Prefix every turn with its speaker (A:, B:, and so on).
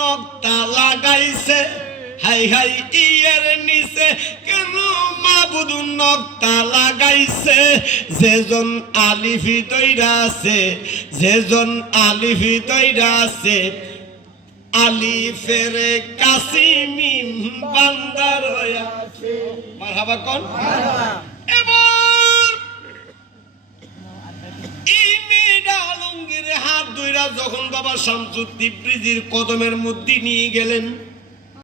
A: নক্তা লাগাইছে। High high, ইয়ের নিচে কেন মাবুদ নক্তা লাগাইছে? যেজন আলিফি তৈরা আছে, যেজন আলিফি তৈরা আছে। আলিফের কাসিমিম বান্দার হইয়া মারহাবা কোন। যখন বাবা শামসুদ্দিন ব্রিজির কদমের মধ্যে নিয়ে গেলেন